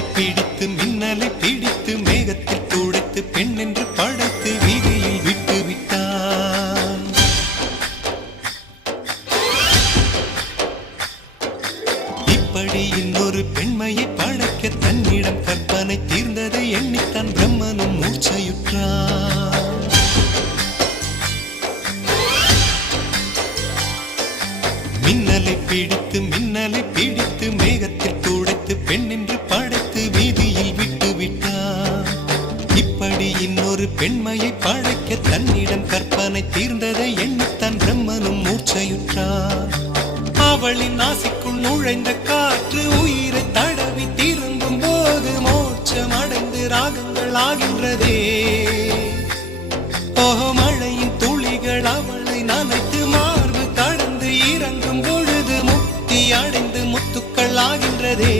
பிடித்து மின்னலை பிடித்து மேகத்தில் துடைத்து பெண் என்று படைத்து வீதியில் விட்டு விட்டான். இப்படி இன்னொரு பெண்மையை படைக்க தன்னிடம் கற்பனை தீர்ந்ததை எண்ணித்தான் பிரம்மனும் மூச்சையுற்றான். மின்னலை பிடித்து மேகத்தில் துடைத்து பெண் என்று படைத்து வீதியில் விட்டு விட்டான். இப்படி இன்னொரு பெண்மையை படைக்க தன்னிடம் கற்பனை தீர்ந்ததை எண்ணித்தான் பிரம்மனும் மூச்சையுற்றான். அவளின் நாசிக்குள் நுழைந்த காற்று உயிரை தடவி திரும்பும் போது மோட்சம் அடைந்து ராகங்கள் ஆகின்றதே. ஓஹோ, மழையின் துளிகள் அவளை நனைத்து மார்பு கடந்து இறங்கும் பொழுது முக்தி அடைந்து முத்துக்கள் ஆகின்றதே.